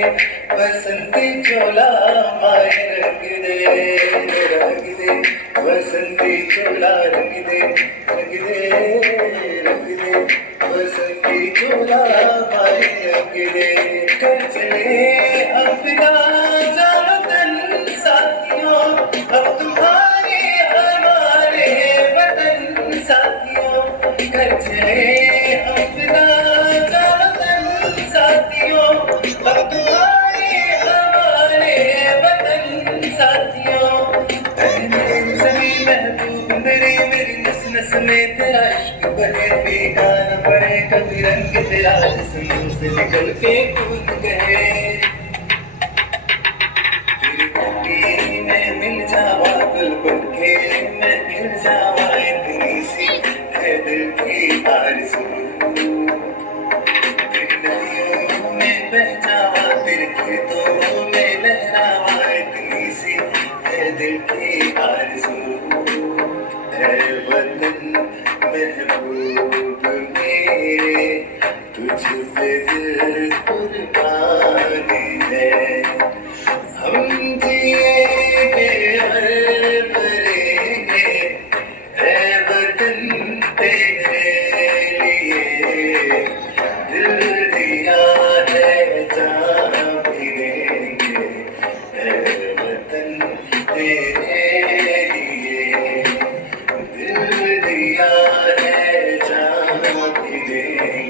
बसंती चोला माए रंग दे बसंती चोला रंग दे बसंती चोला माए रंग दे कर चले अपना वतन साथियों अब तुम्हारे हमारे वतन साथियों कर चले अपना वतन साथियों अब तुम्हारे हमारे वतन साथियों मेरी सभी महबूब मेरी नस नस में तेरा इश्क बहे फीका न पड़े कभी रंग तेरा जिस्म से निकल के कूद गए में मिल जावा दिल के मैं गिर जावा इतनी सी है दिल की आरज़ू नदियों में बह जावा तेरे खेतों में लहरावा इतनी सी है दिल की आरज़ू है वतन महबूब मेरे तुझ पे दिल कुर्बानी है हम जिएंगे हर मरेंगे है वतन तेरे लिए दिल दिया है जान भी देंगे है वतन तेरे लिए दिल दिया है जान भी देंगे